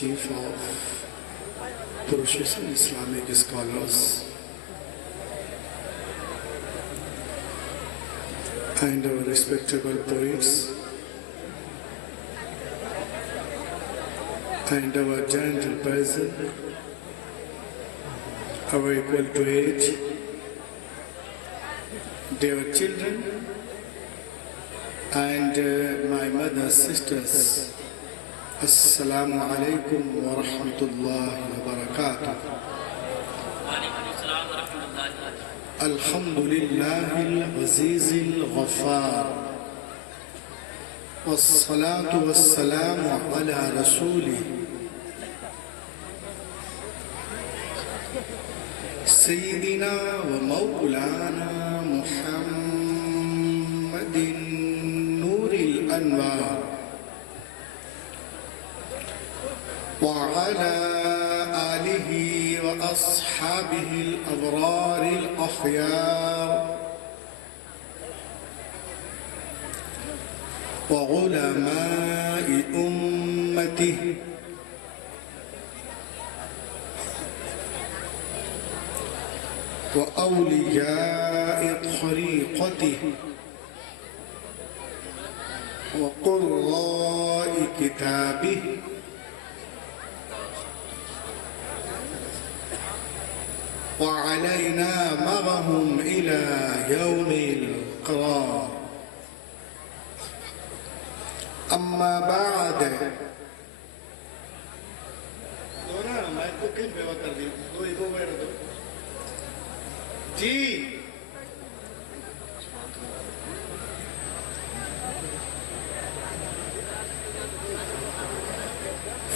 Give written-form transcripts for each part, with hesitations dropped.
Chief of Professional Islamic Scholars and our respectable poets and our gentle person, our equal to age, dear children, and my mother's sisters. Assalamu alaikum wa rahmatullahi wa barakatuh. Alhamdulillahi al-azizi al-ghaffar. والصلاة والسلام على رسوله سيدنا ومولانا محمد نور الأنوار وعلى آله وأصحابه الأبرار الأخيار وعلماء أمته وأولياء طريقته وقراء كتابه وعلينا معهم إلى يوم القرار. اما بعد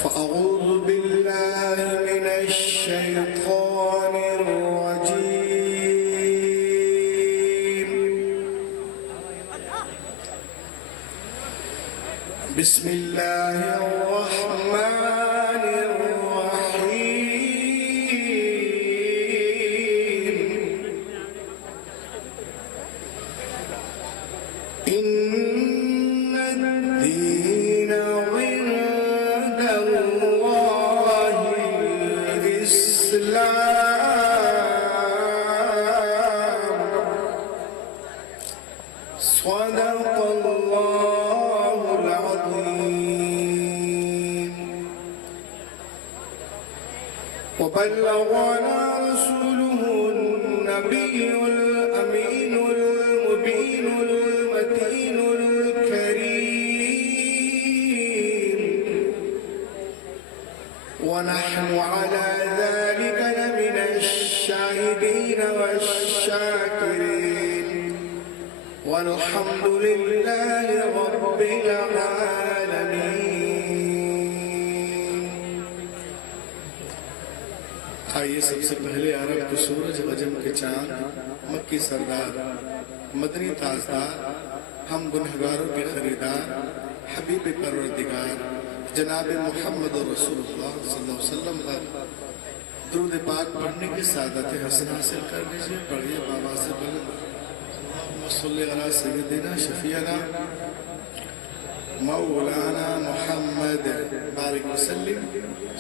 فأعوذ بالله من الشيطان الرجيم. بسم الله الرحمن الرحيم. إن الدين عند الله الإسلام. صدق الله العظيم. وبلغنا رسوله النبي الأمين المبين المتين الكريم، ونحن على ذلك لمن الشاهدين والشاكرين، والحمد لله رب العالمين. آئیے سب سے پہلے عرب کے سورج غجم کے چاند، مکی سردار، مدنی تاجدار، ہم گنہگاروں کے خریدار، حبیب پروردگار جناب محمد رسول اللہ صلی اللہ علیہ وسلم کا درود پاک پڑھنے کی سعادت حسن حاصل کر لیجیے. پڑھیے بابا سے بلند اللہم صلی علی سیدنا شفیعنا مولانا محمد بارک وسلم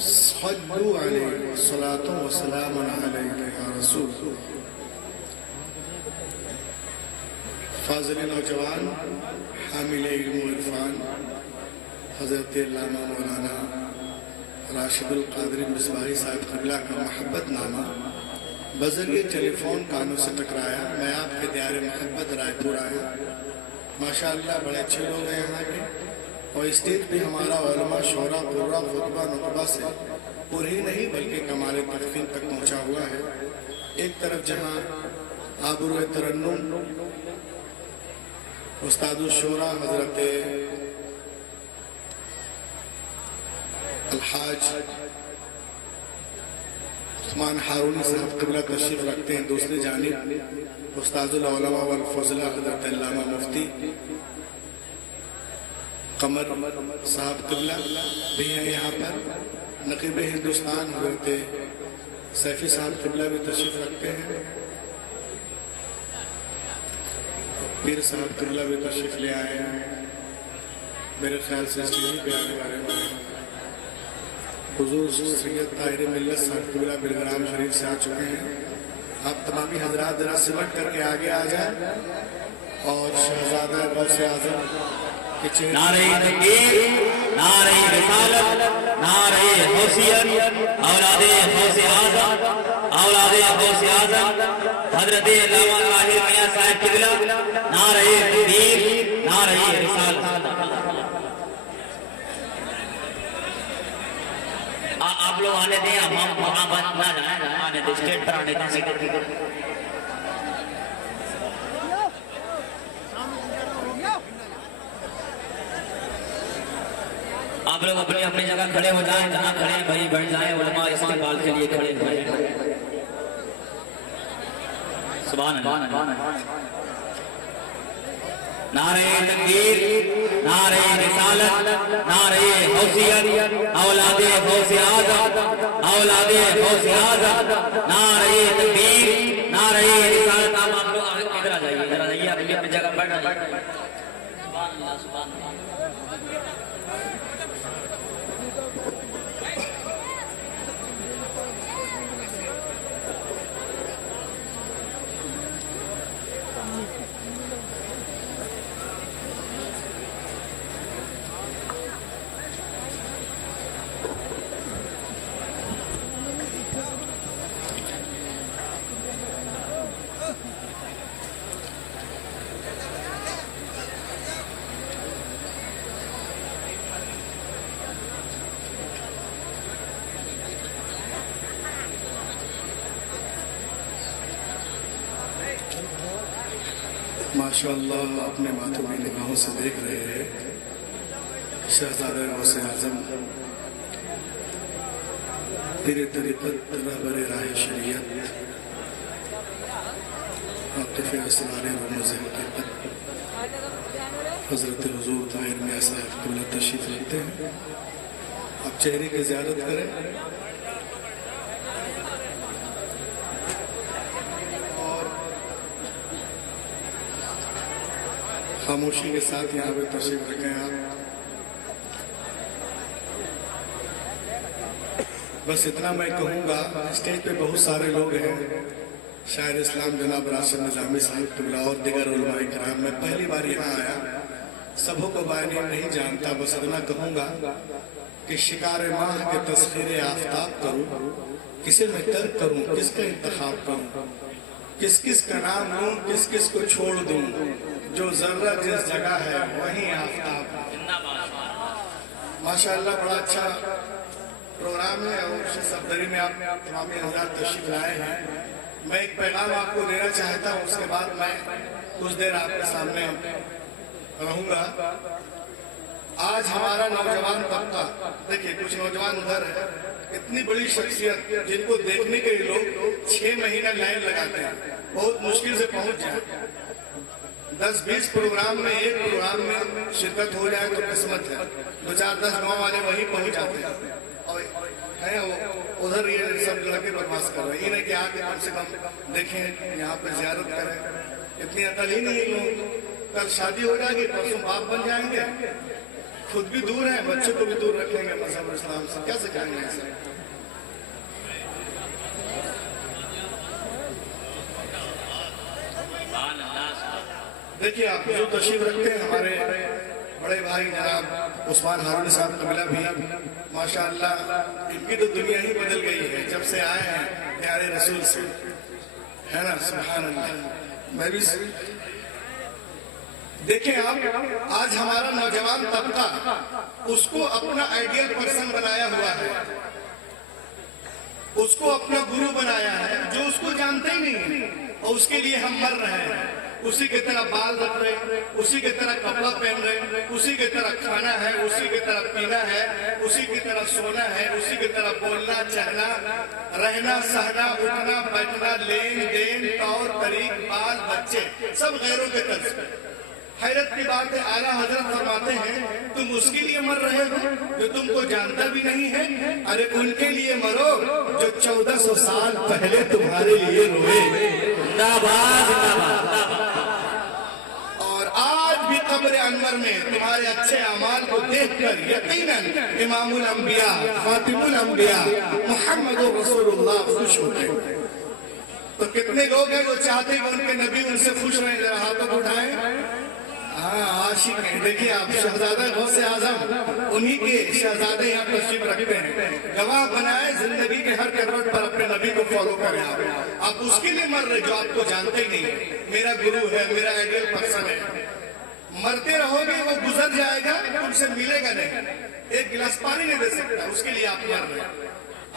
صلو علیہ صلاۃ و سلام علیک یا رسول. فاضل نوجوان حامل علم و عرفان حضرت علامہ مولانا راشد القادری مصباحی صاحب قبلہ کا محبت نامہ بذریعہ ٹیلی فون کانوں سے ٹکرایا. میں آپ کے دیار محبت رائے پور آیا. ماشاءاللہ بڑے اچھے لوگ ہیں یہاں کے، اور اسٹیج بھی ہمارا علماء شعراء قراء خطبہ نقبہ سے پوری نہیں بلکہ کمال تفخیم تک پہنچا ہوا ہے. ایک طرف جہاں آبرو ترنم استاد الشعراء حضرت الحاج عثمان ہارونی صاحب قبلہ تشریف رکھتے ہیں، دوسری جانب استاد العلماء والفضلاء حضرت علامہ مفتی قمر صاحب قبلہ بھی ہیں یہاں پر. نقیب ہندوستان حضرت سیفی صاحب قبلہ بھی تشریف رکھتے ہیں. پیر صاحب قبلہ بھی تشریف لے آئے ہیں. میرے خیال سے اس لیے بھی آنے والے ہیں. हुजूर सैयद ताहिर मिल्लत साहब क़िबला बिलग्राम शरीफ से आ चुके हैं। आप तमामी हजरात जरा सिमट करके आगे आ जाए और शहजादा गौसे आज़म के चेहरे नारे तकबीर, नारे रिसालत, नारे गौसियत, औलादे गौसे आज़म, औलादे गौसे आज़म, हज़रत अल्लामा ताहिर मियां साहब क़िबला, नारे तकबीर, नारे रिसालत। आप लोग आने दें, हम वहाँ बंद ना जाए, आने दें, स्टेट पर आने दें, सीधे सीधे। आप लोग अपनी अपनी जगह खड़े हो जाएं, जहाँ खड़े हैं भाई बैठ जाएं, उलमा इस्तेमाल के लिए खड़े हैं। सुभान अल्लाह। नारे तकबीर, नारे रिसालत, नारे गौसियत, औलादे गौसे आज़म, औलादे गौसे आज़म, नारे तकबीर, नारे रिसालत। आप लोग इधर आ जाइए, इधर आ जाइए, अपनी अपनी जगह बैठ जाइए। सुभान अल्लाह, सुभान अल्लाह। माशाअल्लाह अपने मातमी निगाहों से देख रहे हैं शहजादा गौसे आज़म तेरे तरीक़त रहबर राह शरीयत आतिफ़ असरार रमज़ हक़ीक़त हज़रत हुज़ूर ताहिर मियां साहब क़िबला तशरीफ़ रखते हैं। आप चेहरे की ज़ियारत करें और खामोशी के साथ यहाँ पे तशरीफ रखें। आप बस इतना मैं कहूँगा, स्टेज पे बहुत सारे लोग हैं, शायर इस्लाम जनाब राशिद निज़ामी साहब क़िबला और दिगर उलमाए किराम। मैं पहली बार यहाँ आया, सबों को बायने नहीं जानता, बस इतना कहूँगा कि शिकार माह के तस्खीर आफ्ताब करूँ, किसे मैं तर्क करूँ, किसका इंतखाब करूँ, किस किस का नाम लूँ, किस किस को छोड़ दूँ, जो जर्रा जिस जगह है वहीं आफ्ताब। माशाअल्लाह बड़ा अच्छा प्रोग्राम है और सफदरी में आप तमामी हज़रात तशरीफ लाए हैं। मैं एक पैगाम आपको देना चाहता हूँ, उसके बाद मैं कुछ देर आपके सामने रहूँगा। आज हमारा नौजवान तबका, देखिए कुछ नौजवान उधर है, इतनी बड़ी शख्सियत जिनको देखने के लिए लोग 6 महीना लाइन लगाते हैं, बहुत मुश्किल से पहुँच जाए। 10-20 प्रोग्राम में एक प्रोग्राम में शिरकत हो जाए तो किस्मत है। 2-4-10 गाँव वाले वहीं पहुँच जाते हैं और है उधर ये सब लड़के बदमाश कर रहे हैं। इन्हें क्या कि कम से कम देखें, यहाँ पे ज़ियारत करें, इतनी अकल ही नहीं है लोग। कल शादी हो जाएगी, परसों बाप बन जाएंगे, खुद भी दूर है, बच्चों को भी दूर रखेंगे मज़हब इस्लाम से, क्या सिखाएंगे ऐसे। देखिए आप जो तशरीफ रखते हैं, हमारे बड़े भाई जनाब उस्मान हारून साहब क़िबला भी माशाअल्लाह, इनकी तो दुनिया ही बदल गई है जब से आए हैं प्यारे रसूल से, है ना। सुभान अल्लाह। मैं भी देखें आप, आज हमारा नौजवान तबका उसको अपना आइडियल पर्सन बनाया हुआ है, उसको अपना गुरु बनाया है, जो उसको जानते ही नहीं है, और उसके लिए हम मर रहे हैं। उसी की तरह बाल रख रहे, उसी की तरह कपड़ा पहन रहे, उसी की तरह खाना है, उसी की तरह पीना है, उसी की तरह सोना है, उसी की तरह बोलना चाहना, रहना सहना, उठना बैठना, लेन देन, तौर तरीक, बाल बच्चे सब गैरों के तर्ज पे। हैरत की बात है, आला हजरत फरमाते हैं तुम उसके लिए मर रहे हो जो तुमको जानता भी नहीं है। अरे उनके लिए मरो जो 1400 साल पहले तुम्हारे लिए रोए। और आज भी कब्र انور میں تمہارے اچھے اعمال کو دیکھ کر یقیناً امام الانبیاء خاتم الانبیاء محمد رسول اللہ خوش ہوتے ہیں۔ تو کتنے لوگ ہیں جو چاہتے ہیں کہ ان کے نبی ان سے خوش رہیں؟ ذرا ہاتھوں کو اٹھائیں۔ عاشق ہیں۔ دیکھیے آپ شہزادہ غوث اعظم انہی کے شہزادے یہاں تشریف رکھتے ہیں، گواہ بنائے زندگی کے ہر کروٹ پر اپنے نبی کو فالو کریں۔ آپ اس کے لیے مر رہے جو آپ کو جانتے ہی نہیں، میرا گرو ہے، میرا آئیڈیل پرسن ہے۔ مرتے رہو گے وہ گزر جائے گا، تم سے ملے گا نہیں، ایک گلاس پانی نہیں دے سکتا، اس کے لیے آپ مر رہے ہیں۔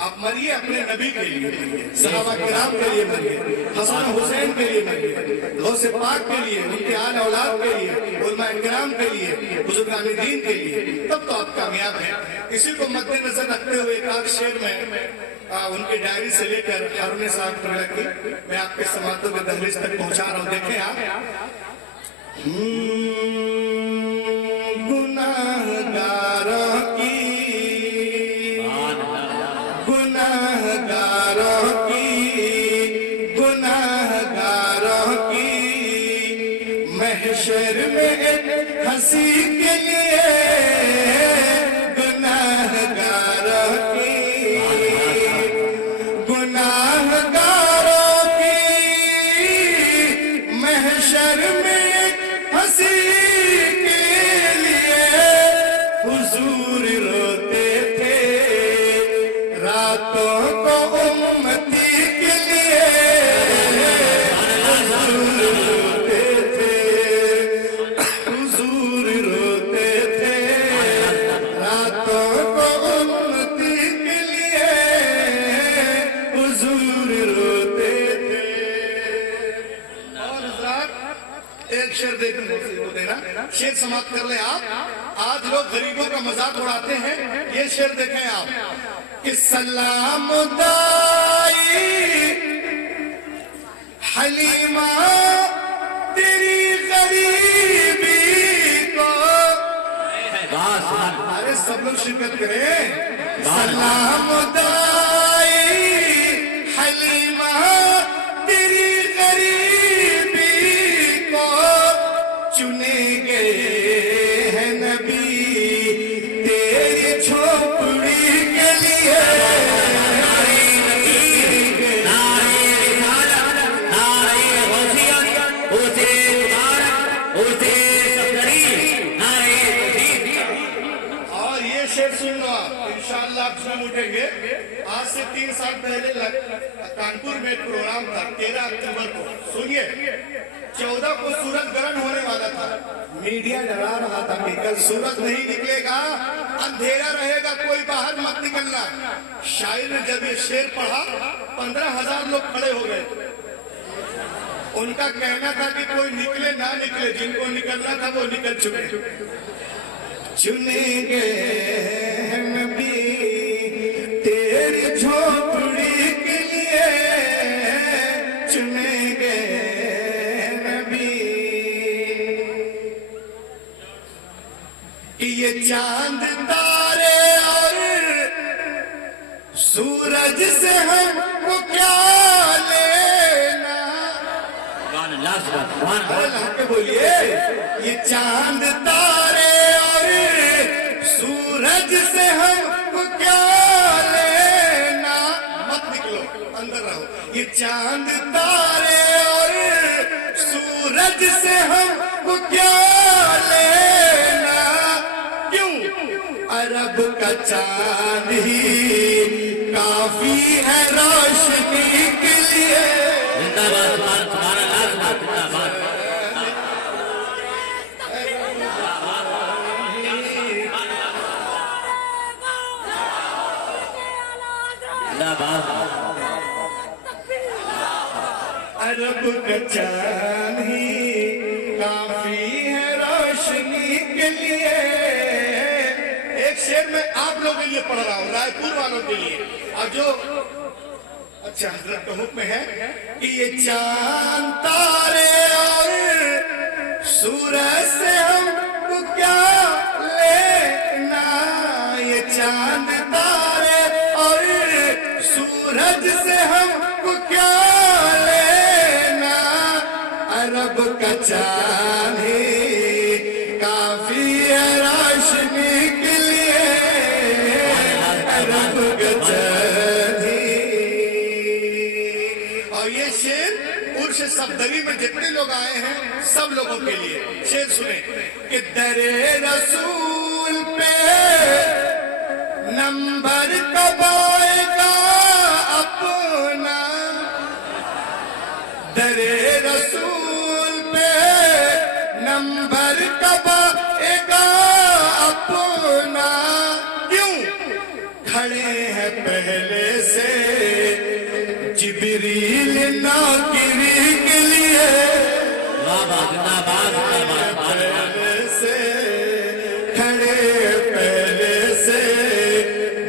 آپ مریے اپنے نبی کے لیے، صحابہ کرام کے لیے مریے، حسن حسین کے لیے مریے، غوث پاک کے لیے، ان کے آل اولاد کے لیے، علماء کرام کے لیے، بزرگان دین کے لیے، تب تو آپ کامیاب ہیں۔ اسی کو مد نظر رکھتے ہوئے ایک آدھ شعر میں ان کی ڈائری سے لے کر ہارون صاحب کی میں آپ کے سماعتوں کے دہلیز تک پہنچا رہا ہوں۔ دیکھیں آپ، گناہگاروں کی محشر میں ایک ہنسی کے لیے، گناہگاروں کی محشر میں ایک ہنسی کے لیے حضور روتے تھے راتوں کو امتی کے لیے، شعر سماعت کر لیں آپ۔ آج لوگ غریبوں کا مذاق اڑاتے ہیں، یہ شعر دیکھیں آپ کہ سلام دائی حلیمہ تیری غریبی کو، ارے سب لوگ شرکت کریں۔ سلام دائی حلیمہ تیری غریبی کو، چنے گئے ہیں نبی تیری جھوپڑی کے لیے، اور یہ شعر سن لو آپ، انشاءاللہ آپ جھوم اٹھیں گے۔ آج سے 3 سال پہلے کانپور میں ایک پروگرام تھا 13 اکتوبر کو، سنیے 14 کو سورج گرہن ہونے والا تھا، میڈیا ڈرا رہا تھا کہ کل سورج نہیں نکلے گا، اندھیرا رہے گا، کوئی باہر مت نکلنا۔ شاعر نے جب یہ شعر پڑھا 15,000 لوگ کھڑے ہو گئے۔ ان کا کہنا تھا کہ کوئی نکلے نہ نکلے، جن کو نکلنا تھا وہ نکل چکے۔ چنے گئے نبی تیری جھوپڑی کے لیے، چنے گئے نبی کہ یہ چاند تارے اور سورج سے ہم کو کیا لینا، اللہ کے بولیے، یہ چاند تارے اور سورج سے ہم کو کیا لینا، مت نکلو اندر رہو، یہ چاند تارے اور سورج سے ہم کو کیا لینا، کیوں عرب کا چاند ہی کافی ہے روشنی کے لیے۔ عرب کا چاند ہی کافی ہے روشنی کے لیے۔ ایک شعر میں آپ لوگوں کے لیے پڑھ رہا ہوں، رائے پور والوں کے لیے، اور جو اچھا حضرت کا حکم ہے کہ یہ چاند تارے اور سورج سے ہم کو کیا لینا، یہ چاند تارے اور سورج سے ہم کو کیا لینا، عرب کا چاند ہی کا اور یہ شعر عرش صفدری میں جتنے لوگ آئے ہیں سب لوگوں کے لیے. شعر سنیں کہ در رسول پہ نمبر کب آئے گا اپنا, در رسول پہ نمبر کب آئے گا اپنا, کیوں کھڑے ہیں پہلے سے جبریل ناکری کے لیے, پہلے سے کھڑے پہلے سے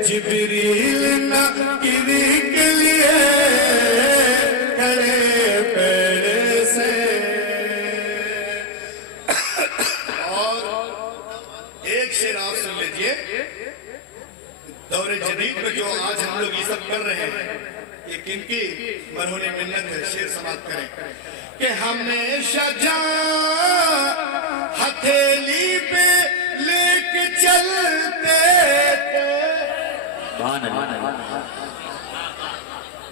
جبریل ناکری کے لیے, کھڑے پہلے سے. اور ایک شعر آپ سن لیجئے, دور جدید میں جو آج ہم لوگ یہ سب کر رہے ہیں یہ کن کی مرہون منت ہے. شعر سماعت کریں کہ ہمیشہ جان ہتھیلی پہ لے کے چلتے تھے,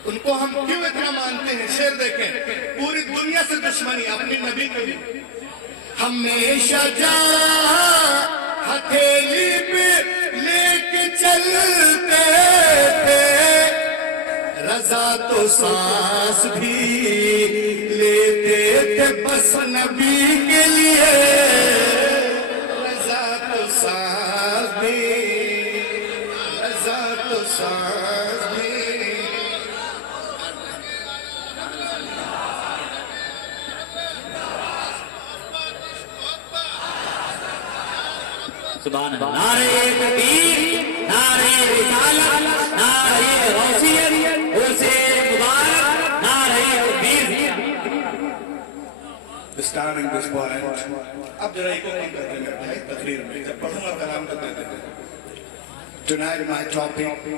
ان کو ہم کیوں اتنا مانتے ہیں. شعر دیکھیں, پوری دنیا سے دشمنی اپنی نبی کے لیے. ہمیشہ جان ہتھیلی پہ لے کے چلتے تھے, رضا تو سانس بھی لیتے تھے بس نبی کے لیے, رضا تو سانس بھی, رضا تو سانس بھی. سبحان اللہ. نعرہ تکبیر, نعرہ رسالت, نعرہ غوثیت, عرص مبارک, نعرہ تکبیر. Starting this point, اب ذرا ایک اور کر دیں میرے بھائی تقریر میں, جب پڑھوں گا کلام کر دیتے ہیں. Tonight my topic,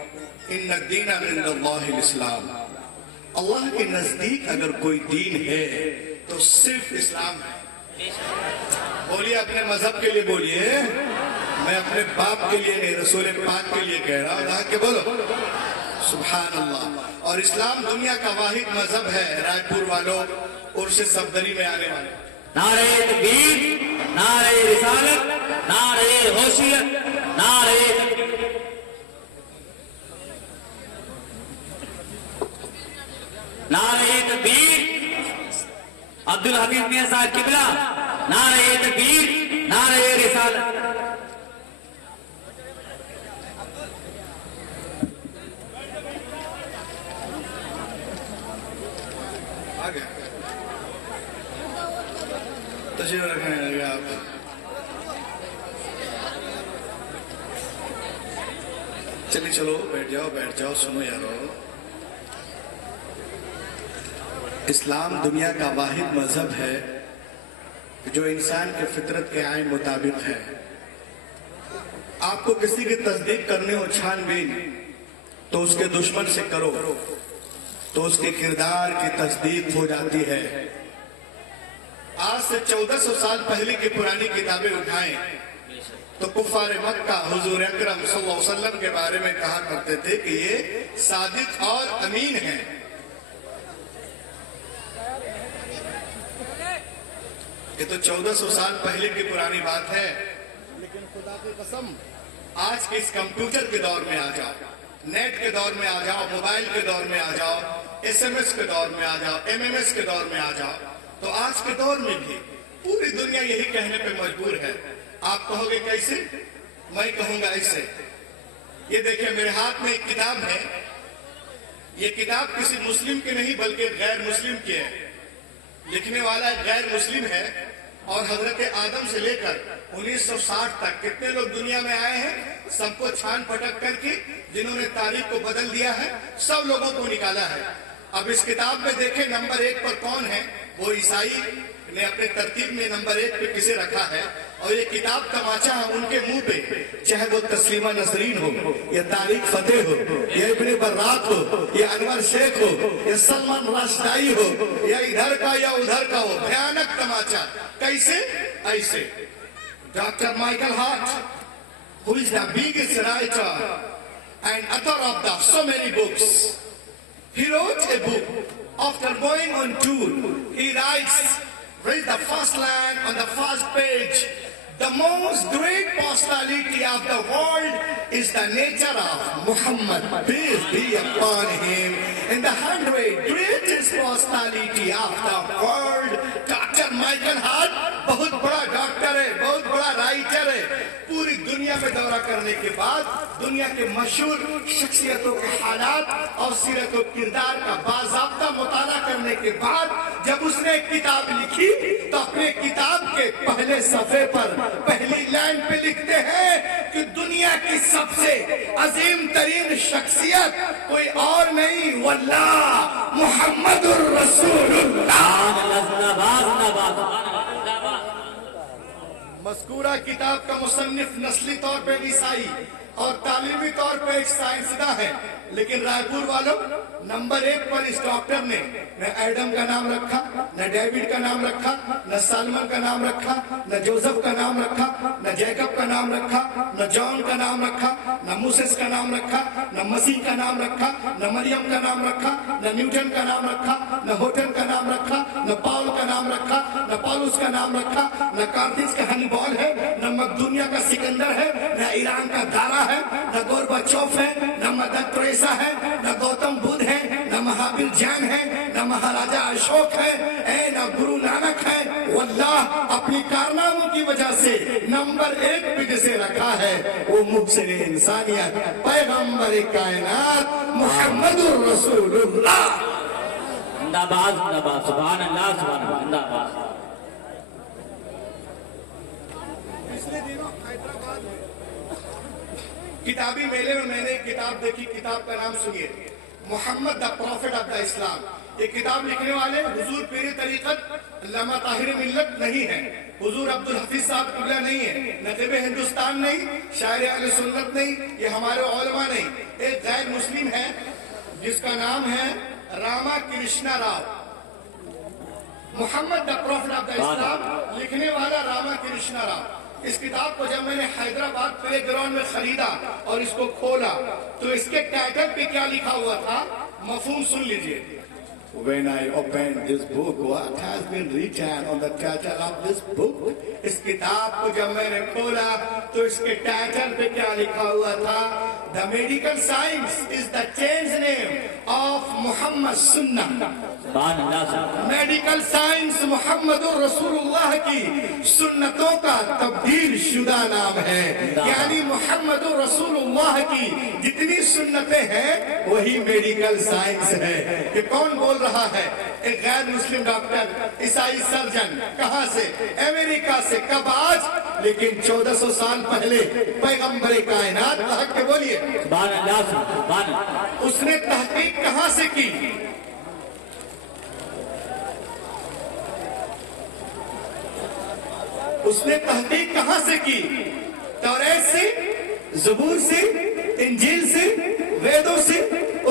ان الدین عند اللہ الاسلام. اللہ کے نزدیک اگر کوئی دین ہے تو صرف اسلام ہے. بولیے اپنے مذہب کے لیے بولیے, میں اپنے باپ کے لیے نہیں رسول پاک کے لیے کہہ رہا ہوں. کہا کہ بولو سبحان اللہ. اور اسلام دنیا کا واحد مذہب ہے. رائے پور والوں عرش صفدری میں آنے والے, نعرہ تکبیر, نعرہ رسالت, نعرہ غوثیت, نعرہ نعرہ تکبیر. عبدالحمید میاں صاحب قبلہ, نعرہ تکبیر, نعرہ رسالت. تشریف رکھنے لگے آپ. چلیے چلو بیٹھ جاؤ, سنو یارو. اسلام دنیا کا واحد مذہب ہے جو انسان کے فطرت کے عین مطابق ہے. آپ کو کسی کی تصدیق کرنے ہو چھان بین تو اس کے دشمن سے کرو تو اس کے کردار کی تصدیق ہو جاتی ہے. آج سے 1400 سال پہلے کی پرانی کتابیں اٹھائیں تو کفار مکہ حضور اکرم صلی اللہ علیہ وسلم کے بارے میں کہا کرتے تھے کہ یہ صادق اور امین ہیں. یہ تو 1400 سال پہلے کی پرانی بات ہے, لیکن خدا کی قسم آج کے اس کمپیوٹر کے دور میں آ جاؤ, نیٹ کے دور میں آ جاؤ, موبائل کے دور میں آ جاؤ, ایس ایم ایس کے دور میں آ جاؤ, ایم ایم ایس کے دور میں آ جاؤ, تو آج کے دور میں بھی پوری دنیا یہی کہنے پہ مجبور ہے. آپ کہو گے کیسے؟ میں کہوں گا ایسے. یہ دیکھیں میرے ہاتھ میں ایک کتاب ہے, یہ کتاب کسی مسلم کی نہیں بلکہ غیر مسلم کی ہے. لکھنے والا ایک غیر مسلم ہے اور حضرت آدم سے لے کر 1960 تک کتنے لوگ دنیا میں آئے ہیں, سب کو چھان پھٹک کر کے جنہوں نے تاریخ کو بدل دیا ہے, سب لوگوں کو نکالا ہے. اب اس کتاب میں دیکھیں نمبر 1 پر کون ہے, وہ عیسائی نے اپنے ترتیب میں نمبر 1 پہ کسے رکھا ہے. اور یہ کتاب تماچا ہے ان کے منہ پہ, چاہے وہ تسلیمہ نسرین ہو یا طارق فتح ہو یا ابن براق ہو یا انور شیخ ہو یا سلمان راشدائی ہو یا ادھر کا یا ادھر کا ہو. بھیانک تماچا. کیسے؟ ایسے. Doctor Michael Hart, who is the biggest writer and author of the so many books, He wrote a book. After going on tour, he writes, read the first line on the first page. The most great personality of the world is the nature of Muhammad, peace be upon him. In the 100 greatest personality of the world, Dr. Michael Hart, बहुत बड़ा doctor है, बहुत बड़ा writer है. पूरी दुनिया में दौरा करने के बाद दुनिया के मशहूर शख्सियतों के हालात और सीरत और किरदार का बाज़ाब्ता मुताला करने के बाद जब उसने एक किताब लिखी तो अपने किताब के पहले सफ़े पर पहली लाइन पे लिखते हैं कि दुनिया की सबसे अजीम तरीन शख्सियत कोई और नहीं वल्लाह मुहम्मदुर रसूलुल्लाह. मज़कूरा किताब का मुसन्निफ नस्ली तौर पे ईसाई और तालीमी तौर पे एक साइंसदा है, लेकिन रायपुर वालों नंबर 1 पर इस डॉक्टर ने न एडम का नाम रखा, न डेविड का नाम रखा, न सालमन का नाम रखा, न जोसेफ का नाम रखा, न जैकब का नाम रखा, न जॉन का नाम रखा, न मूसेस का नाम रखा, न मसीह का नाम रखा, न मरियम का नाम रखा, न न्यूटन का नाम रखा, न होटन का नाम रखा, न पाउल का नाम रखा, न पौलुस का नाम रखा, न कार्थिज का हनीबॉल है, न मकदूनिया का सिकंदर है, न ईरान का दारा है, न गोरबाचोफ है, न मदर टेरेसा है, न गौतम बुद्ध है, न महावीर जैन है, न महाराजा अशोक है, न गुरु नानक है. वल्लाह अपनी कारनामों की वजह से नंबर 1 पे जिसे रखा है वो मुबशिर इंसानियत पैगंबर कायनात मुहम्मदुर रसूलुल्लाह. जिंदाबाद जिंदाबाद सुभान अल्लाह सुभान अल्लाह जिंदाबाद. पिछले दिनों हैदराबाद में किताबी मेले में मैंने एक किताब देखी. किताब का नाम सुनिए, Muhammad the prophet of the Islam. ये किताब लिखने वाले हुजूर पीर तरीकत अल्लामा ताहिर मिल्लत नहीं है, हुजूर अब्दुल हफीज साहब क़िबला नहीं है, नक़ीब हिंदुस्तान नहीं, शायर अहले सुन्नत नहीं, ये हमारे उलमा नहीं. एक गैर मुस्लिम है जिसका नाम है Rama Krishna Rao. Muhammad the prophet of the Islam लिखने वाला रामा कृष्णा राव. इस किताब को जब मैंने हैदराबाद प्ले ग्राउंड में खरीदा और इसको खोला तो इसके टाइटल पे क्या लिखा हुआ था, मफहूम सुन लीजिए. When I opened this book, what has been written on the title of this book? इस किताब को जब मैंने खोला तो इसके टाइटल पे क्या लिखा हुआ था, The medical science is the change name of Muhammad Sunnah. Medical science मोहम्मदुर रसूलुल्लाह की सुन्नतों का तब्दील शुदा नाम है. यानी मोहम्मदुर रसूलुल्लाह की जितनी सुन्नतें हैं वही मेडिकल साइंस है. ये कौन बोल रहा है? एक गैर मुस्लिम डॉक्टर, ईसाई सर्जन. कहां से? अमेरिका से. कब? आज. लेकिन 1400 साल पहले पैगंबर कायनात हक के बोलिए उसने तहकीक कहां से की? उसने तहकीक कहां से की? तौरात से, ज़बूर से, इंजील से, वेदों से,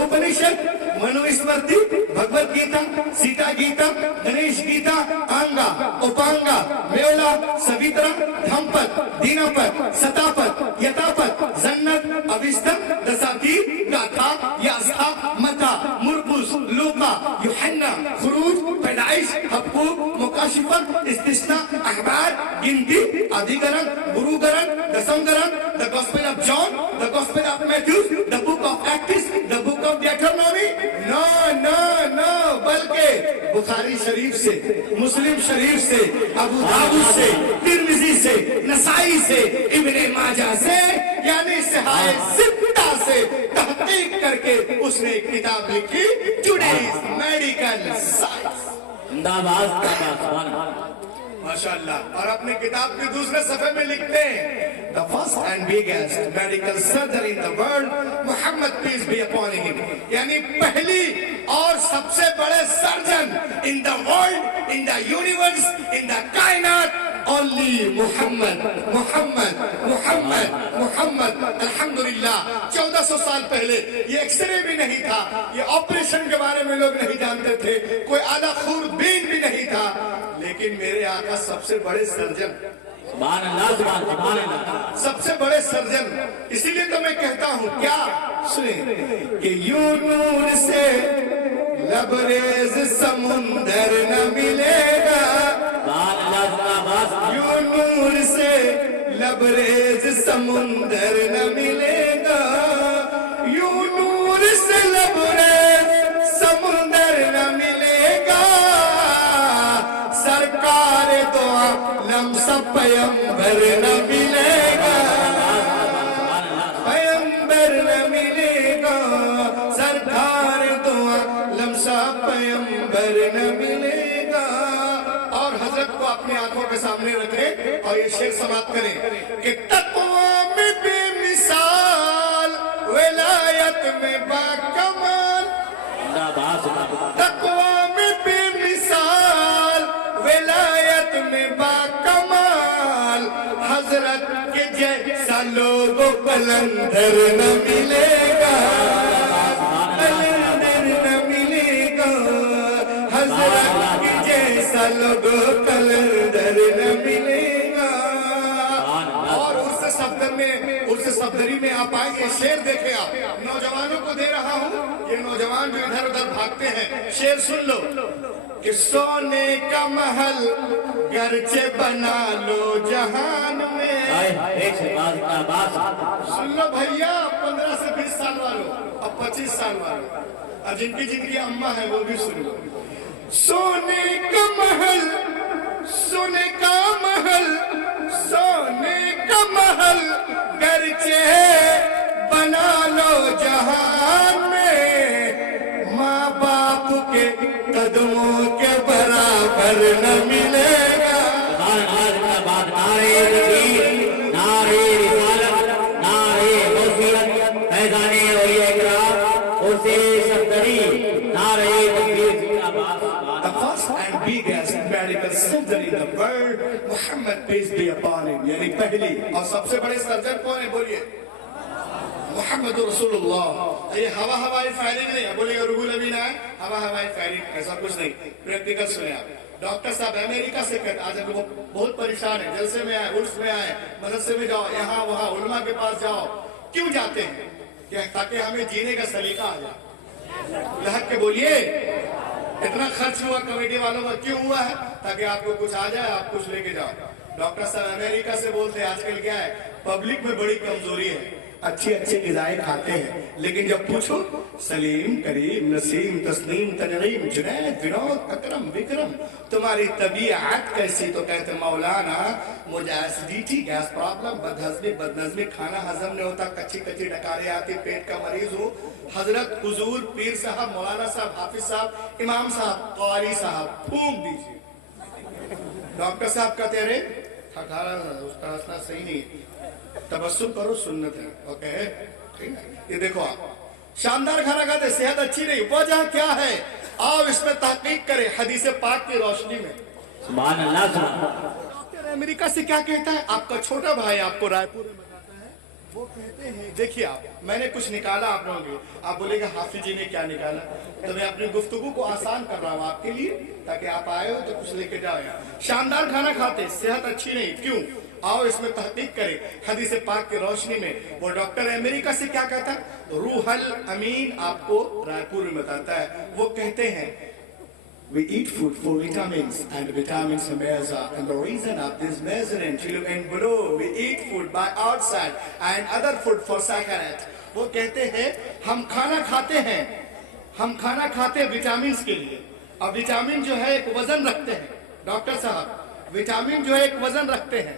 उपनिषद, मनुस्मृति, भगवत गीता, सीता गीता, गणेश गीता, अंगा, उपांगा, मेला, सवित्रा, धम्पत, दीनापत, सतापत, यतापत, जन्नत, अविष्टम, दसातीर, गाथा, यास्था, मता, मुरकुस, लूका, यूहन्ना, खुरूज, पैदाइश, हबकूक, मुकाशिफत, इस्तिस्ना, अखबार, गिनती, अधिकरण, गुरुकरण, दशमकरण, the gospel of John, the gospel of Matthew, the book of Acts, the book of deuteronomy. No no no, बल्कि बुखारी शरीफ से, मुस्लिम शरीफ से, अबू दाऊद से, तिर्मिजी से, नसाई से, इब्ने माजा से, यानी सहाय सित्ता से तहकीक करके उसने एक किताब लिखी, टुडेज मेडिकल साइंस. जिंदाबाद जिंदाबाद माशाअल्लाह. और अपने किताब के दूसरे सफे में लिखते हैं, The first and biggest medical surgery in the world, Muhammad peace be upon him. यानी पहली और सबसे बड़े surgeon in the world, in the universe, in the कायनात, only Muhammad, Muhammad, Muhammad, Muhammad. अल्हम्दुलिल्लाह 1400 साल पहले ये एक्सरे भी नहीं था, ये ऑपरेशन के बारे में लोग नहीं जानते थे, कोई आला खूरबीन भी नहीं था, लेकिन मेरे आका सबसे बड़े सर्जन, सबसे बड़े सर्जन. इसीलिए तो मैं कहता हूँ क्या सुने कि यूं नूर से लबरेज समुंदर न मिलेगा, यूं नूर से लबरेज समुंदर न मिलेगा, यूं नूर से लबरेज समुंदर न मिलेगा, सरकार दो आलम सा पैगंबर न मिलेगा, पैगंबर न मिलेगा, सरकार दो आलम सा पैगंबर न मिलेगा। और हजरत को अपनी आंखों के सामने रखें और ये शेर समाप्त करें कि तक़वा में बेमिसाल, विलायत में बाकमाल, तक़वा में बेमिसाल, विलायत में बाकमाल, हजरत के जैसा लोगों कलंदर न मिलेगा, कलंदर न मिलेगा, हजरत के जैसा लोगों कलंदर न मिलेगा। और उस सफदरी में आप आएंगे, शेर देखे आप, नौजवानों को दे रहा हूँ, ये नौजवान जो इधर उधर भागते हैं, शेर सुन लो कि सोने का महल गरचे बना लो जहान में, सुन लो भैया, 15 से 20 साल वालों, अब 25 साल वालों, और जिनकी अम्मा है वो भी सुन लो। सोने का महल, सोने का महल, सोने का महल गरचे बना लो जहान में, माँ बाप के कदमों के बराबर न मिलेगा। The first and biggest medical surgeon in the world, Muhammad peace be upon him, यानी पहली और सबसे बड़े सर्जन कौन है बोलिए? मोहम्मद रसूलुल्लाह। ये हवाई फायरिंग नहीं है, बोलिए रुगुल अभी ना है, हवाई फायरिंग ऐसा कुछ नहीं, प्रैक्टिकल सुने आप। डॉक्टर साहब अमेरिका से कहते, आज वो बहुत परेशान है, जलसे में आए, उर्स में आए, मदरसे में जाओ, यहाँ वहाँ उलमा के पास जाओ, क्यों जाते हैं? ताकि हमें जीने का सलीका आ जाए। लहक के बोलिए, इतना खर्च हुआ कमेटी वालों का क्यों हुआ है? ताकि आपको कुछ आ जाए, आप कुछ लेके जाओ। डॉक्टर साहब अमेरिका से बोलते हैं आजकल क्या है, पब्लिक में बड़ी कमजोरी है, अच्छी ग़िज़ाएं खाते हैं, लेकिन जब पूछो सलीम, करीम, नसीम, तस्नीम, तनईम, जुनैद, विनोद, अकरम, विक्रम, तुम्हारी तबीयत कैसी? तो कहते मौलाना मुझे एसिडिटी, गैस प्रॉब्लम, बदहजमी, खाना हजम नहीं होता, कच्ची डकारें आती, पेट का मरीज हूँ। हजरत हुजूर पीर साहब, मौलाना साहब, हाफिज साहब, इमाम साहब, क़ारी साहब फूंक दीजिए। डॉक्टर साहब कहते रहे उसका रास्ता सही नहीं है, तबस्सुम करो, सुन्नत है, ओके? ठीक है, ये देखो आप शानदार खाना खाते, सेहत अच्छी नहीं, वजह क्या है? आओ इसमें तहकीक करें हदीस पाक की रोशनी में। सुभान अल्लाह। अमेरिका से क्या कहता है? आपका छोटा भाई आपको रायपुर में बताता है, वो कहते हैं, देखिए आप, मैंने कुछ निकाला आप लोगों के, आप बोलेगा हाफिज जी ने क्या निकाला? तो मैं अपनी गुफ्तगू को आसान कर रहा हूँ आपके लिए, ताकि आप आए हो तो कुछ लेके जाओ। यहाँ शानदार खाना खाते, सेहत अच्छी नहीं, क्यों? आओ इसमें तहकीक करें हदीस पाक की रोशनी में। वो डॉक्टर अमेरिका से क्या कहता है? रूहल अमीन आपको रायपुर में बताता है, वो कहते हैं we eat food for vitamins and vitamins are measure, and the reason of this measurement in blue, we eat food by outside and other food for saccharit। वो कहते हैं हम खाना खाते हैं विटामिन के लिए, और विटामिन जो है एक वजन रखते हैं। डॉक्टर साहब, विटामिन जो है एक वजन रखते हैं,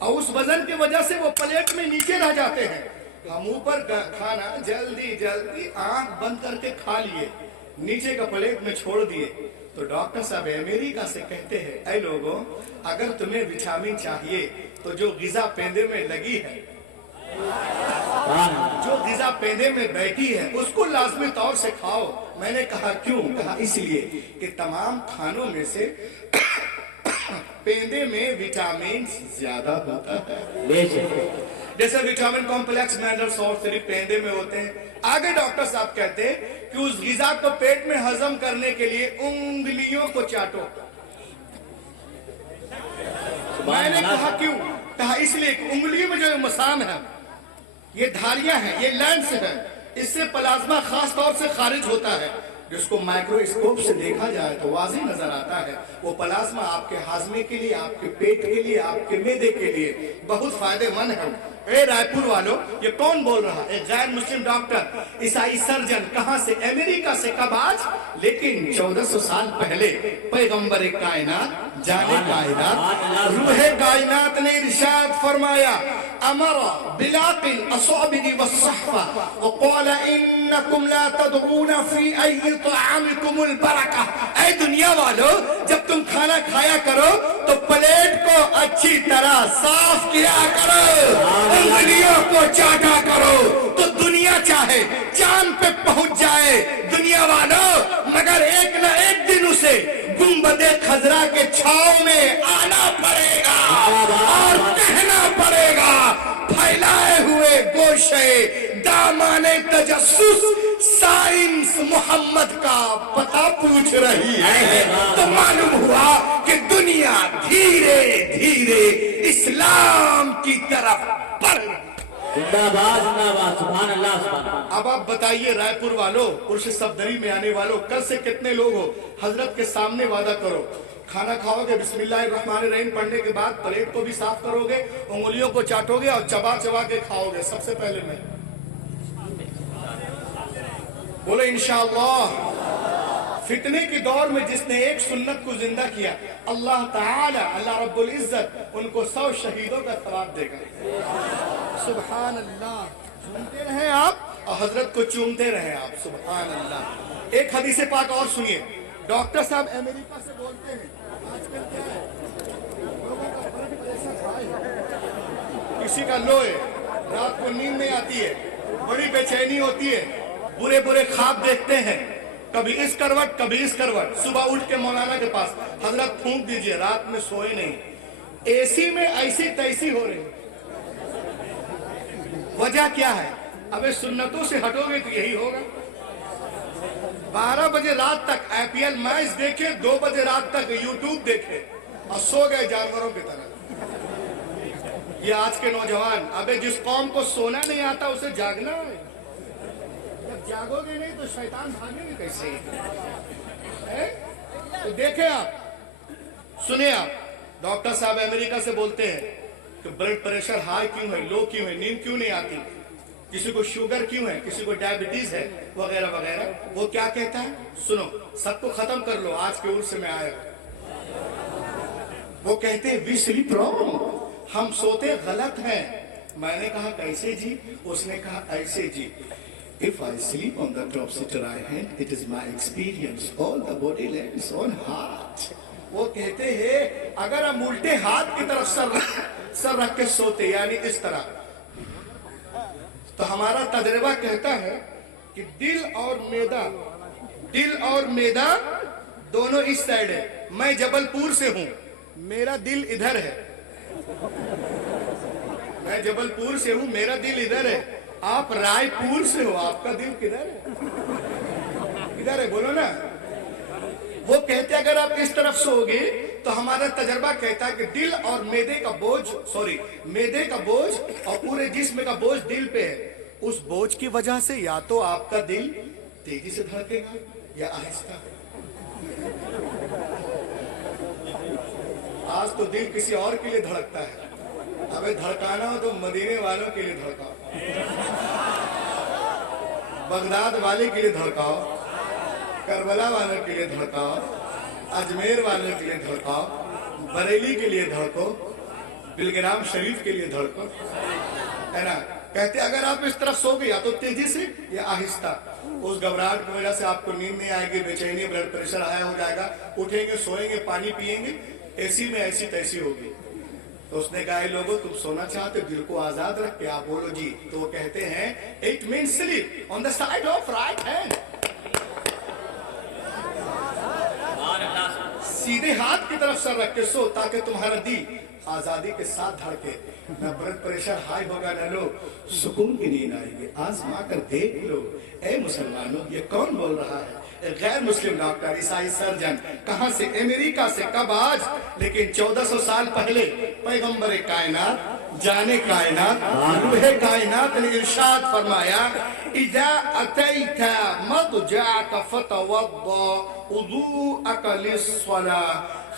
और उस वजन की वजह से वो प्लेट में नीचे रह जाते हैं। हम ऊपर खाना जल्दी आंख बंद करके खा लिए, नीचे का प्लेट में छोड़ दिए। तो डॉक्टर साहब अमेरिका से कहते हैं, ऐ लोगों, अगर तुम्हें विटामिन चाहिए तो जो ग़िज़ा पेंदे में लगी है, जो ग़िज़ा पेंदे में बैठी है, उसको लाजमी तौर से खाओ। मैंने कहा क्यों? कहा इसलिए कि तमाम खानों में से पेंदे में विटामिन ज्यादा होता है। जैसे विटामिन कॉम्प्लेक्स, मिनरल्स और सिर्फ पेंदे में होते हैं। आगे डॉक्टर साहब कहते हैं कि उस ग़िज़ा को पेट में हजम करने के लिए उंगलियों को चाटो। मैंने कहा क्यों? कहा इसलिए कि उंगलियों में जो मसाम है, ये धारियां हैं, ये लेंस है, इससे प्लाज्मा खास तौर से खारिज होता है। जिसको माइक्रोस्कोप से देखा जाए तो वाज़ेह नजर आता है। वो प्लाज्मा आपके हाजमे के लिए, आपके पेट के लिए, आपके मैदे के लिए बहुत फायदेमंद है। ए रायपुर वालों, ये कौन बोल रहा? एक गैर मुस्लिम डॉक्टर, ईसाई सर्जन, कहां से? अमेरिका से। कब? आज। लेकिन 1400 साल पहले पैगंबर कायनात, जाने कायनात, रूहे कायनात ने इरशाद फरमाया, अमरा बिलाकिल असवाबिनी वस्सहफा वक़ाल इन्नकुम ला तदऊना फी अय्यि तआमिकुमुल बरका। ऐ दुनिया वालों, जब तुम खाना खाया करो तो प्लेट को अच्छी तरह साफ किया करो, उंगलियों को चाटा करो, तो दुनिया चाहे चांद पे पहुंच जाए दुनिया वालों, मगर एक न एक दिन उसे गुंबदे खजरा के छाव में आना पड़ेगा और कहना पड़ेगा, फैलाए हुए गोशे दामाने तजस्सुस साइंस मोहम्मद का पता पूछ रही है। तो मालूम हुआ कि दुनिया धीरे धीरे इस्लाम की तरफ बढ़ रही। जिंदाबाद जिंदाबाद, सुभान अल्लाह सुभान अल्लाह। अब आप बताइए रायपुर वालों, पुरुष सफदरी में आने वालों, कल से कितने लोग हो हजरत के सामने वादा करो, खाना खाओगे बिस्मिल्लाहिर्रहमानिर्रहीम पढ़ने के बाद प्लेट को भी साफ करोगे, उंगलियों को चाटोगे और चबा चबा के खाओगे। सबसे पहले मैं बोले इंशाअल्लाह। फितने के दौर में जिसने एक सुन्नत को जिंदा किया, अल्लाह ताला, अल्लाह रब्बुल इज्जत उनको 100 शहीदों का सवाब देगा। सुभान अल्लाह। सुनते रहे आप और हजरत को चूमते रहे आप। सुभान अल्लाह। एक हदीस पाक और सुनिए। डॉक्टर साहब अमेरिका से बोलते हैं, आजकल क्या है, लोगों का ब्लड प्रेशर हाई है, किसी का लो है, रात को नींद नहीं आती है, बड़ी बेचैनी होती है, बुरे बुरे ख्वाब देखते हैं, कभी इस करवट कभी इस करवट। सुबह उठ के मौलाना के पास, हजरत फूंक दीजिए, रात में सोए नहीं, एसी में ऐसी तैसी हो रही। वजह क्या है? अबे सुन्नतों से हटोगे तो यही होगा। 12 बजे रात तक IPL मैच देखे, 2 बजे रात तक यूट्यूब देखे और सो गए जानवरों की तरह। ये आज के नौजवान। अबे जिस कौम को सोना नहीं आता उसे जागना है। जब जागोगे नहीं तो शैतान भागेंगे कैसे? तो देखे आप, सुनिए आप, डॉक्टर साहब अमेरिका से बोलते हैं कि ब्लड प्रेशर हाई क्यों है, लो क्यों है, नींद क्यों नहीं आती, किसी को शुगर क्यों है, किसी को डायबिटीज है, वगैरह वगैरह। वो क्या कहता है? सुनो, सबको खत्म कर लो, आज के उर्स में आया। वो कहते हैं वी स्लीप रॉन्ग, हम सोते गलत हैं। मैंने कहा कैसे जी? उसने कहा ऐसे जी, if I sleep on the topsy right hand, it is my experience, all the body lands on heart. वो कहते हैं अगर हम उल्टे हाथ की तरफ सर रख के सोते, यानी इस तरह, तो हमारा तजर्बा कहता है कि दिल और मैदा दोनों इस साइड है। मैं जबलपुर से हूं, मेरा दिल इधर है। मैं जबलपुर से हूं, मेरा दिल इधर है। आप रायपुर से हो, आपका दिल किधर है? किधर है बोलो ना। वो कहते अगर आप इस तरफ सोओगे तो हमारा तजर्बा कहता है कि दिल और मैदे का बोझ और पूरे जिस्म का बोझ दिल पे है। उस बोझ की वजह से या तो आपका दिल तेजी से धड़केगा या आहिस्ता। आज तो दिल किसी और के लिए धड़कता है। अबे धड़काना हो तो मदीने वालों के लिए धड़काओ, बगदाद वाले के लिए धड़काओ, करबला वालों के लिए धड़काओ, अजमेर वालों के लिए धड़काओ, बरेली के लिए धड़को, बिलग्राम शरीफ के लिए धड़को, है ना। कहते अगर आप इस तरफ सोगे या तो तेजी से या आहिस्ता। उस घबराहट की वजह से आपको नींद नहीं आएगी, बेचैनी, ब्लड प्रेशर हाई हो जाएगा, उठेंगे, सोएंगे, पानी पिएंगे, एसी में ऐसी तैसी होगी। तो उसने कहा लोगों तुम सोना चाहते हो, दिल को आजाद रख के आप बोलो जी। तो वो कहते हैं it means sleep on the side of right hand, सीधे हाथ की तरफ सर रख के सो ताकि तुम्हारा दिल आजादी के साथ धड़के, न ब्लड प्रेशर हाई होगा न लो सुकून की नींद आएगी। आजमा कर देख लो। ए मुसलमानों, ये कौन बोल रहा है? गैर मुस्लिम डॉक्टर, ईसाई सर्जन, कहां से? अमेरिका से। कब? आज। लेकिन 1400 साल पहले पैगंबर कायनात, जाने कायनात, रूहे कायनात ने इरशाद फरमाया, اذا اتيت مضجعك فتوضا وضوءك للصلاة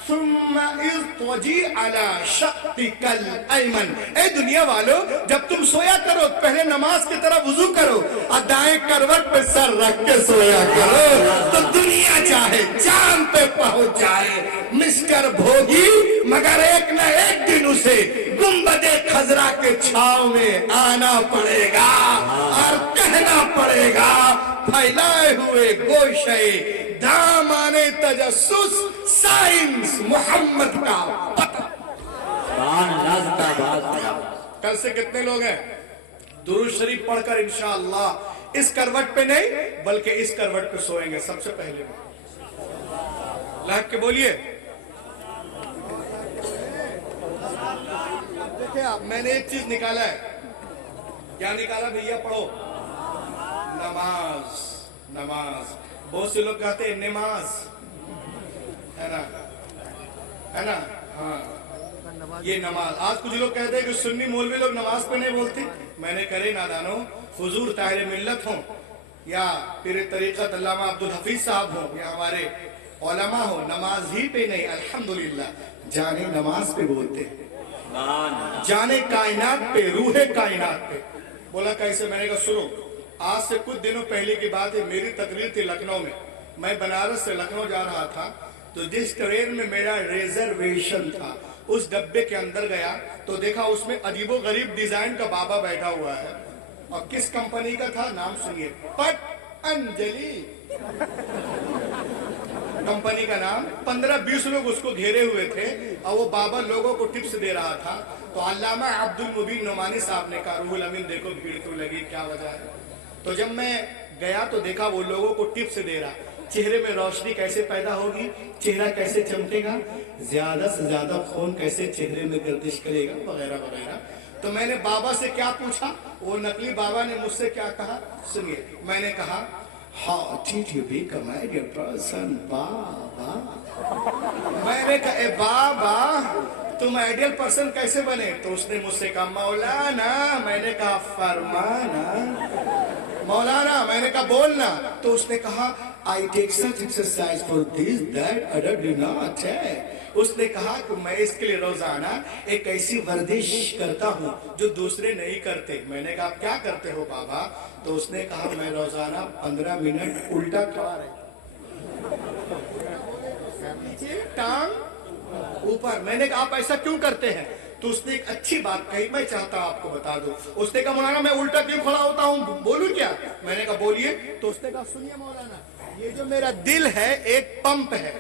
ثم اضطجع على شقك الایمن. اے دنیا والو، جب تم سویا کرو پہلے نماز کی طرح وضو کرو اور دائیں کروٹ پہ سر رکھ کے سویا کرو تو دنیا چاہے چاند پہ پہنچ جائے. مسٹر بھوگی مگر ایک نہ ایک دن اسے گنبد خضرا کے چھاؤں میں آنا پڑے گا اور کہنا پڑے گا پھیلائے ہوئے گوشے دامان تجسس سائنس محمد کا پتہ. کل سے کتنے لوگ ہیں درود شریف پڑھ کر انشاءاللہ اس کروٹ پہ نہیں بلکہ اس کروٹ پہ سوئیں گے؟ سب سے پہلے لہک کے بولیے. دیکھیں آپ، میں نے ایک چیز نکالا ہے. کیا نکالا بھیا؟ پڑھو. نماز. نماز. بہت سے لوگ کہتے ہیں نماز، ہے نا، ہے نا؟ ہاں یہ نماز. آج کچھ لوگ کہتے ہیں کہ سنی مولوی لوگ نماز پہ نہیں بولتے. میں نے کرے نادانو، حضور طاہر ملت ہوں یا پیر طریقت علامہ عبدالحفیظ صاحب ہوں یا ہمارے علماء ہوں، نماز ہی پہ نہیں الحمدللہ جانے نماز پہ بولتے ہیں. جانے کائنات پہ، روح کائنات پہ. بولا کیسے؟ میں نے کہا سنو، آج سے کچھ دنوں پہلے کی بات ہے. میری تقریر تھی لکھنؤ میں. میں بنارس سے لکھنؤ جا رہا تھا تو جس ٹرین میں میرا ریزرویشن تھا اس ڈبے کے اندر گیا تو دیکھا اس میں عجیب و غریب ڈیزائن کا بابا بیٹھا ہوا ہے. اور کس کمپنی کا تھا؟ نام سنیے، پٹ انجلی کمپنی کا نام. 15-20 لوگ اس کو گھیرے ہوئے تھے اور وہ بابا لوگوں کو ٹپس دے رہا تھا. تو علامہ عبد المبین نعمانی صاحب نے کہا روح الامین دیکھو بھیڑ کیوں لگی، کیا وجہ ہے؟ تو جب میں گیا تو دیکھا وہ لوگوں کو ٹپس دے رہا. چہرے میں روشنی کیسے پیدا ہوگی، چہرہ کیسے چمکے گا، زیادہ سے زیادہ خون کیسے چہرے میں گردش کرے گا، وغیرہ وغیرہ. تو میں نے بابا سے کیا پوچھا، وہ نقلی بابا نے مجھ سے کیا کہا سنیے. میں نے کہا How did you become a ideal person, بابا؟ میں نے کہا اے بابا تم آئیڈیل پرسن کیسے بنے؟ تو اس نے مجھ سے کہا مولانا. میں نے کہا فرمانا. مولانا میں نے کہا بولنا. تو اس نے کہا I take such exercise for this that other do not take. اس نے کہا کہ میں اس کے لیے روزانہ ایک ایسی ورزش کرتا ہوں جو دوسرے نہیں کرتے. میں نے کہا آپ کیا کرتے ہو بابا؟ تو اس نے کہا میں روزانہ 15 منٹ الٹا کھڑا رہتا، ٹانگ اوپر. میں نے کہا آپ ایسا کیوں کرتے ہیں؟ تو اس نے ایک اچھی بات کہی، میں چاہتا ہوں آپ کو بتا دوں. اس نے کہا مولانا میں الٹا کیوں کھڑا ہوتا ہوں، بولوں کیا؟ میں نے کہا بولیے. تو اس نے کہا سنیے مولانا، یہ جو میرا دل ہے ایک پمپ ہے.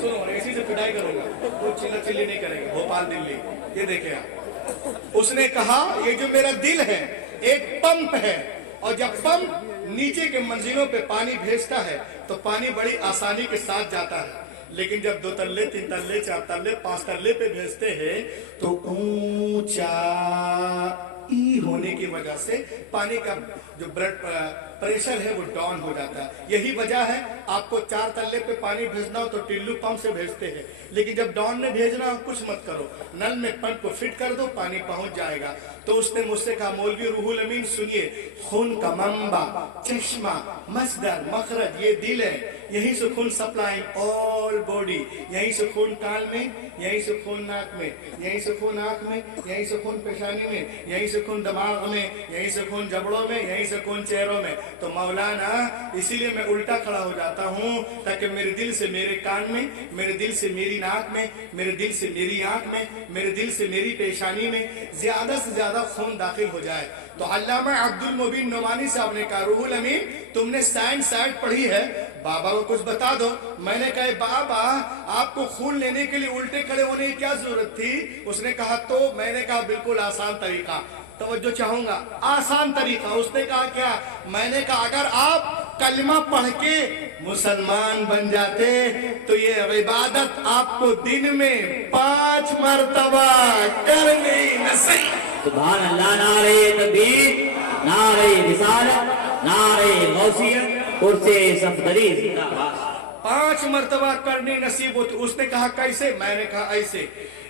سنو اسی سے پٹائی کروں گا، کوئی چلا چلی نہیں کرے گا. بھوپال دلی، یہ دیکھیں آپ. اس نے کہا یہ جو میرا دل ہے ایک پمپ ہے اور جب پمپ نیچے کے منزلوں پہ پانی بھیجتا ہے تو پانی بڑی آسانی کے ساتھ جاتا ہے. لیکن جب 2 تلے 3 تلے 4 تلے 5 تلے پہ بھیجتے ہیں تو اونچا ہونے کی وجہ سے پانی کا جو بلڈ پریشر ہے وہ ڈاؤن ہو جاتا ہے. یہی وجہ ہے آپ کو 4 تلے پہ پانی بھیجنا ہو تو ٹلو پمپ سے بھیجتے ہیں. لیکن جب ڈاؤن میں بھیجنا ہو کچھ مت کرو، نل میں پمپ کو فٹ کر دو، پانی پہنچ جائے گا. تو اس نے مجھ سے کہا مولوی روح الامین سنیے، خون کا منبع، چشمہ، مصدر، مخرج یہ دل ہے. یہیں سے خون سپلائنگ آل باڈی. یہیں سے خون کان میں، یہیں سے خون ناک میں، یہیں سے خون آنکھ میں، یہیں سے خون پیشانی میں، یہیں سے خون دماغ میں، یہیں سے خون جبڑوں میں، یہیں سے خون چہروں میں. تو مولانا اسی لیے میں الٹا کھڑا ہو جاتا ہوں تاکہ میرے دل سے میرے کان میں، میرے دل سے میری ناک میں، میرے دل سے میری آنکھ میں، میرے دل سے میری پیشانی میں زیادہ سے زیادہ خون داخل ہو جائے. تو علامہ عبد المبین نعمانی صاحب نے کہا روح الامین تم نے سائنس سائٹ پڑھی ہے، بابا کو کچھ بتا دو. میں نے کہا بابا آپ کو خون لینے کے لیے الٹے کھڑے ہونے کی کیا ضرورت تھی؟ اس نے کہا تو میں نے کہا بالکل آسان طریقہ. توجہ چاہوں گا، آسان طریقہ. اس نے کہا کیا؟ میں نے کہا اگر آپ کلمہ پڑھ کے مسلمان بن جاتے تو یہ عبادت آپ کو دن میں 5 مرتبہ کرنی نصیب. سبحان اللہ. نعرہ تکبیر، نعرہ رسالت، نعرہ غوثیت، قرص صفدری زندہ باد. 5 مرتبہ کرنی نصیب ہوتی. اس نے کہا کیسے؟ میں نے کہا ایسے.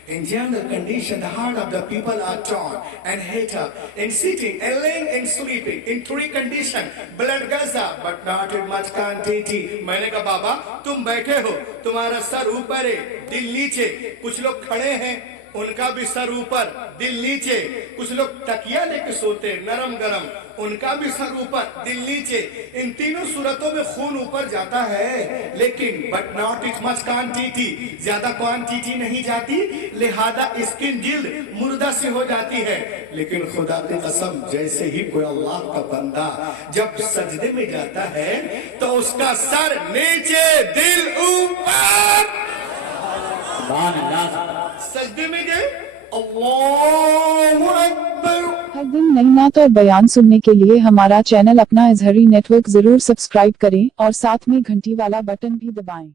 In general condition, the heart of the people are torn and hated in sitting and laying and sleeping. In three condition, blood goes up, but not in much quantity. मैंने कहा बाबा तुम बैठे हो, तुम्हारा सर ऊपर है, दिल नीचे. कुछ लोग खड़े हैं, उनका भी सर ऊपर, दिल नीचे. कुछ लोग तकिया लेके सोते, नरम गरम, उनका भी सर ऊपर, दिल नीचे. इन तीनों सूरतों में खून ऊपर जाता है, लेकिन but not it much quantity, ज्यादा क्वांटिटी नहीं जाती, लिहाजा स्किन जल्द मुर्दा से हो जाती है. लेकिन खुदा की कसम, जैसे ही कोई अल्लाह का बंदा जब सजदे में जाता है तो उसका सर नीचे, दिल ऊपर. सुभान अल्लाह. सजदे में गए, अल्लाहु अकबर. हर दिन नई नात और बयान सुनने के लिए हमारा चैनल अपना इजहरी नेटवर्क जरूर सब्सक्राइब करें और साथ में घंटी वाला बटन भी दबाएं.